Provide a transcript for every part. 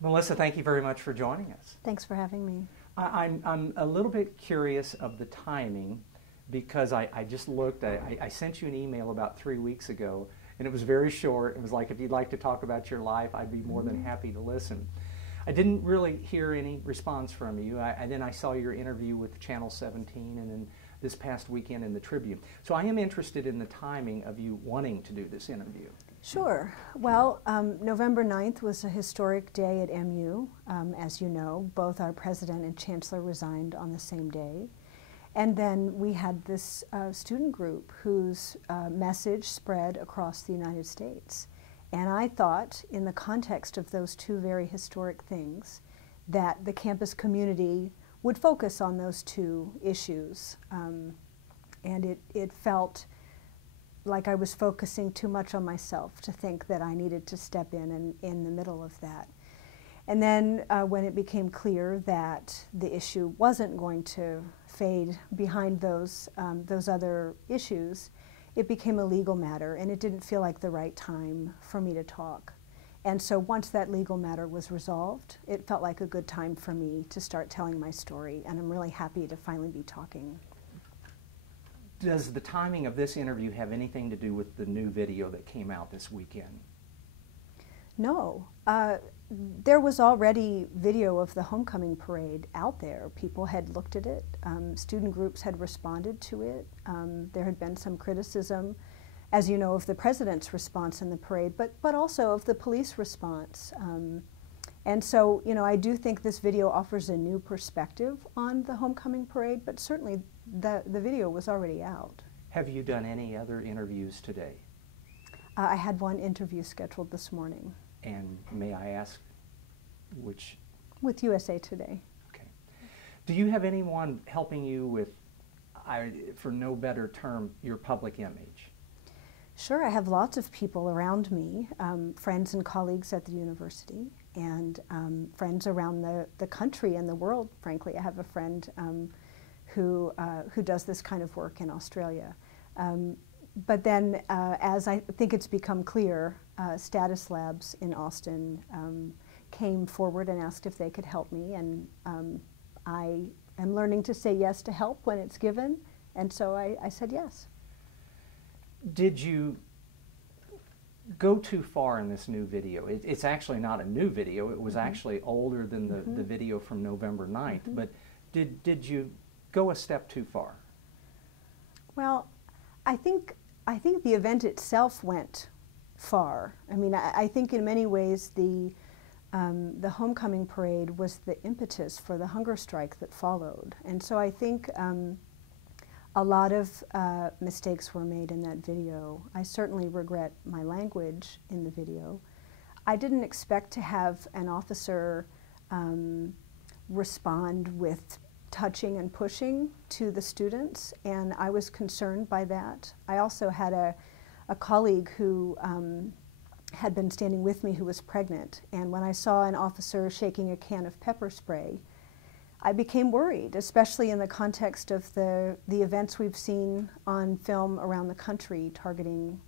Melissa, thank you very much for joining us. Thanks for having me. I'm a little bit curious of the timing because I just looked, I sent you an email about 3 weeks ago, and it was very short. It was like, if you'd like to talk about your life, I'd be more than happy to listen. I didn't really hear any response from you. Then I saw your interview with Channel 17 and then this past weekend in the Tribune. So I am interested in the timing of you wanting to do this interview. Sure. Well, November 9th was a historic day at MU. As you know, both our president and chancellor resigned on the same day. And then we had this student group whose message spread across the United States. And I thought, in the context of those two very historic things, that the campus community would focus on those two issues. And it felt like I was focusing too much on myself to think that I needed to step in the middle of that. And then when it became clear that the issue wasn't going to fade behind those other issues, it became a legal matter, and it didn't feel like the right time for me to talk. And so once that legal matter was resolved, it felt like a good time for me to start telling my story, and I'm really happy to finally be talking. Does the timing of this interview have anything to do with the new video that came out this weekend? No. There was already video of the homecoming parade out there. People had looked at it. Student groups had responded to it. There had been some criticism, as you know, of the president's response in the parade, but also of the police response. And so, you know, I do think this video offers a new perspective on the homecoming parade, but certainly the video was already out. Have you done any other interviews today? I had one interview scheduled this morning. And may I ask which? With USA Today. Okay. Do you have anyone helping you with, for no better term, your public image? Sure, I have lots of people around me, friends and colleagues at the university, and friends around the country and the world, frankly. I have a friend who does this kind of work in Australia. But then, as I think it's become clear, Status Labs in Austin came forward and asked if they could help me, and I am learning to say yes to help when it's given, and so I said yes. Did you go too far in this new video? It's actually not a new video. It was actually older than the video from November 9th, but did you go a step too far? Well, I think the event itself went far. I mean, I think in many ways the homecoming parade was the impetus for the hunger strike that followed. And so I think a lot of mistakes were made in that video. I certainly regret my language in the video. I didn't expect to have an officer respond with touching and pushing to the students, and I was concerned by that. I also had a colleague who had been standing with me who was pregnant, and when I saw an officer shaking a can of pepper spray, I became worried, especially in the context of the events we've seen on film around the country targeting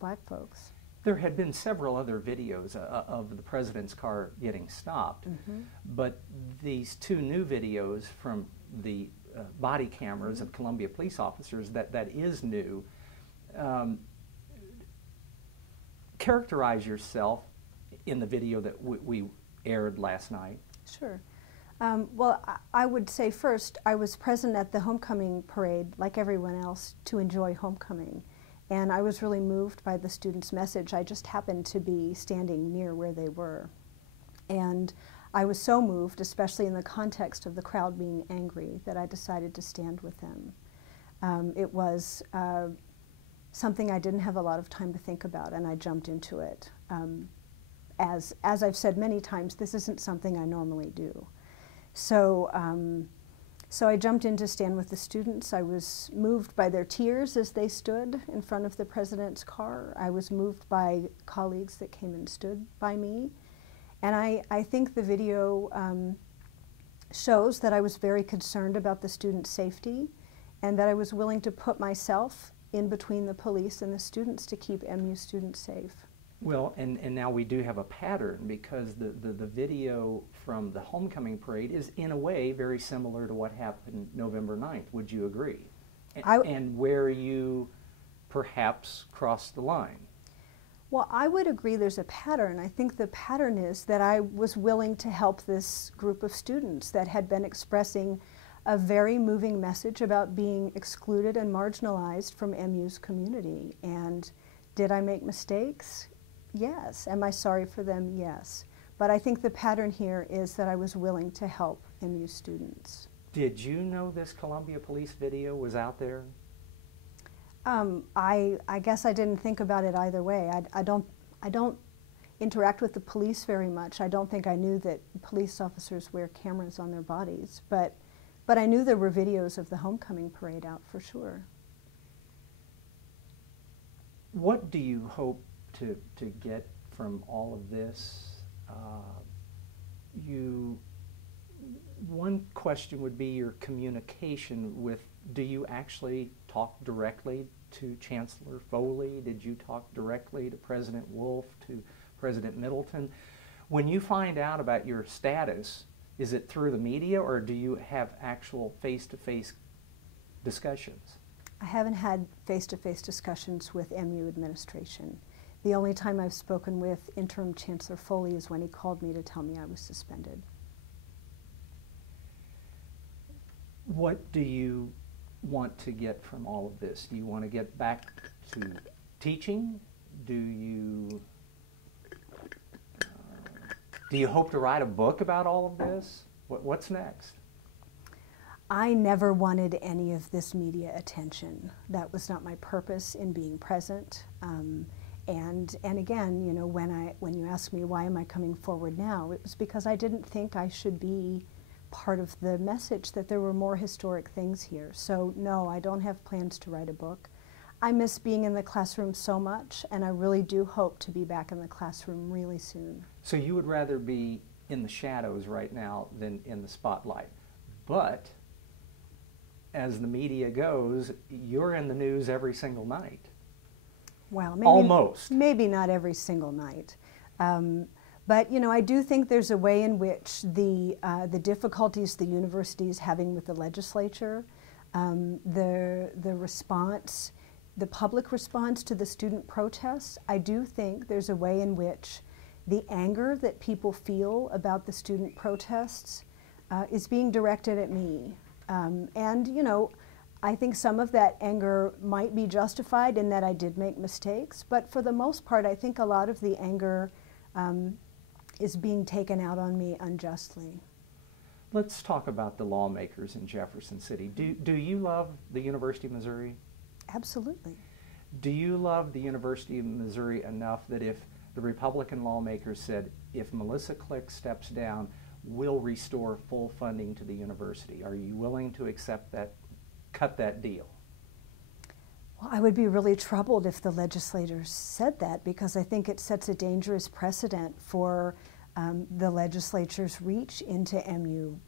black folks. There had been several other videos of the president's car getting stopped, but these two new videos from the body cameras of Columbia police officers, that is new. Characterize yourself in the video that we aired last night. Sure. Well, I would say first, I was present at the homecoming parade, like everyone else, to enjoy homecoming. And I was really moved by the students' message. I just happened to be standing near where they were. And I was so moved, especially in the context of the crowd being angry, that I decided to stand with them. It was something I didn't have a lot of time to think about, and I jumped into it. As I've said many times, this isn't something I normally do. So I jumped in to stand with the students. I was moved by their tears as they stood in front of the president's car. I was moved by colleagues that came and stood by me. And I think the video shows that I was very concerned about the students' safety and that I was willing to put myself in between the police and the students to keep MU students safe. Well, and now we do have a pattern because the video from the homecoming parade is in a way very similar to what happened November 9th. Would you agree? And where you perhaps crossed the line. Well, I would agree there's a pattern. I think the pattern is that I was willing to help this group of students that had been expressing a very moving message about being excluded and marginalized from MU's community. And did I make mistakes? Yes. Am I sorry for them? Yes. But I think the pattern here is that I was willing to help MU students. Did you know this Columbia Police video was out there? I guess I didn't think about it either way. I don't interact with the police very much. I don't think I knew that police officers wear cameras on their bodies, but I knew there were videos of the homecoming parade out for sure. What do you hope to get from all of this? One question would be your communication with, do you actually talk directly to Chancellor Foley? Did you talk directly to President Wolf, to President Middleton? When you find out about your status, is it through the media or do you have actual face-to-face discussions? I haven't had face-to-face discussions with MU administration. The only time I've spoken with Interim Chancellor Foley is when he called me to tell me I was suspended. What do you want to get from all of this? Do you want to get back to teaching? Do you hope to write a book about all of this? What's next? I never wanted any of this media attention. That was not my purpose in being present. And again, you know, when you ask me why am I coming forward now, it was because I didn't think I should be part of the message that there were more historic things here. So no, I don't have plans to write a book. I miss being in the classroom so much, and I really do hope to be back in the classroom really soon. So you would rather be in the shadows right now than in the spotlight. But as the media goes, you're in the news every single night. Well, maybe, almost. Maybe not every single night. But you know, I do think there's a way in which the difficulties the university is having with the legislature, the response, the public response to the student protests, I do think there's a way in which the anger that people feel about the student protests is being directed at me. And you know, I think some of that anger might be justified in that I did make mistakes, but for the most part, I think a lot of the anger is being taken out on me unjustly. Let's talk about the lawmakers in Jefferson City. Do you love the University of Missouri? Absolutely. Do you love the University of Missouri enough that if the Republican lawmakers said, if Melissa Click steps down, we'll restore full funding to the university, are you willing to accept that, cut that deal? Well, I would be really troubled if the legislators said that, because I think it sets a dangerous precedent for the legislature's reach into MU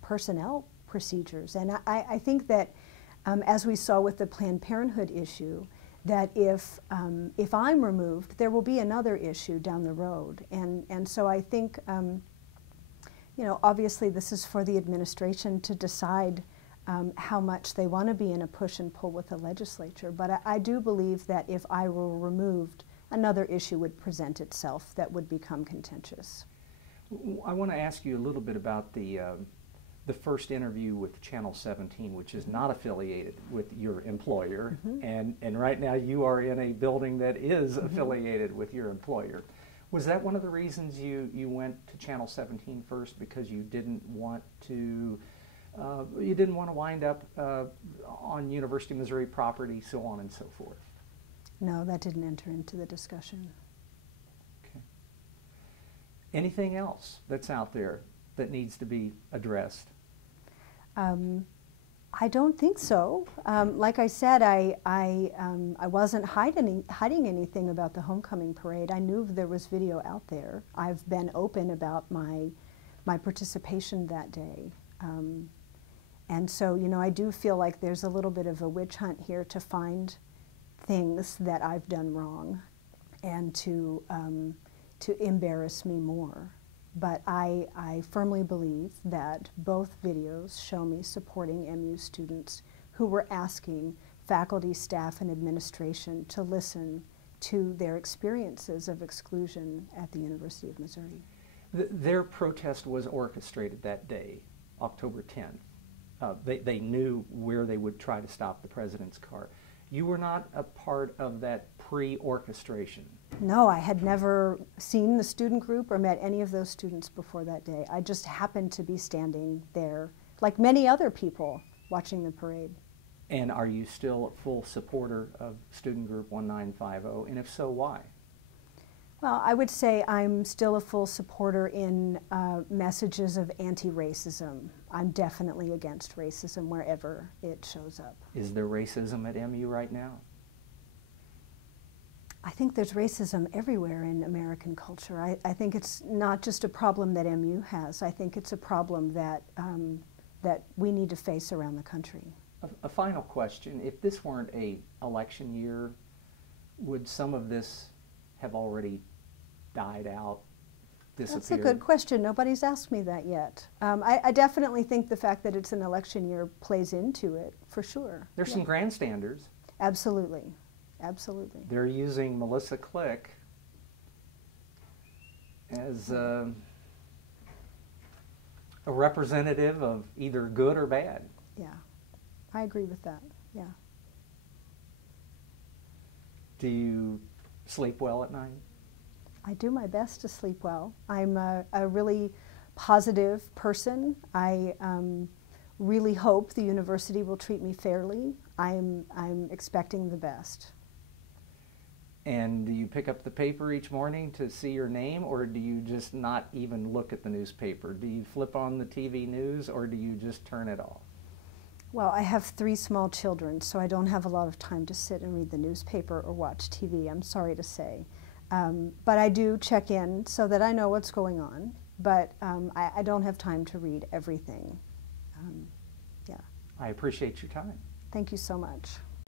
personnel procedures. And I think that, as we saw with the Planned Parenthood issue, that if I'm removed, there will be another issue down the road. And so I think, you know, obviously this is for the administration to decide how much they want to be in a push and pull with the legislature. But I do believe that if I were removed, another issue would present itself that would become contentious. I want to ask you a little bit about the first interview with Channel 17, which is not affiliated with your employer, and right now you are in a building that is affiliated with your employer. Was that one of the reasons you went to Channel 17 first, because you didn't want to wind up on University of Missouri property, so on and so forth? No, that didn't enter into the discussion. Okay. Anything else that's out there that needs to be addressed? I don't think so. Like I said, I wasn't hiding anything about the homecoming parade. I knew there was video out there. I've been open about my participation that day. And so, you know, I do feel like there's a little bit of a witch hunt here to find things that I've done wrong. and to embarrass me more. But I firmly believe that both videos show me supporting MU students who were asking faculty, staff, and administration to listen to their experiences of exclusion at the University of Missouri. Their protest was orchestrated that day, October 10th. They knew where they would try to stop the president's car. You were not a part of that pre-orchestration. No, I had never seen the student group or met any of those students before that day. I just happened to be standing there, like many other people, watching the parade. And are you still a full supporter of Student Group 1950? And if so, why? Well, I would say I'm still a full supporter in messages of anti-racism. I'm definitely against racism wherever it shows up. Is there racism at MU right now? I think there's racism everywhere in American culture. I think it's not just a problem that MU has. I think it's a problem that, that we need to face around the country. A final question. If this weren't an election year, would some of this have already died out, disappeared? That's a good question. Nobody's asked me that yet. I definitely think the fact that it's an election year plays into it, for sure. There's some grandstanders. Absolutely. Absolutely. They're using Melissa Click as a representative of either good or bad. Yeah, I agree with that, yeah. Do you sleep well at night? I do my best to sleep well. I'm a really positive person. I really hope the university will treat me fairly. I'm expecting the best. And do you pick up the paper each morning to see your name, or do you just not even look at the newspaper? Do you flip on the TV news, or do you just turn it off? Well, I have 3 small children, so I don't have a lot of time to sit and read the newspaper or watch TV, I'm sorry to say. But I do check in so that I know what's going on, but I don't have time to read everything. Yeah. I appreciate your time. Thank you so much.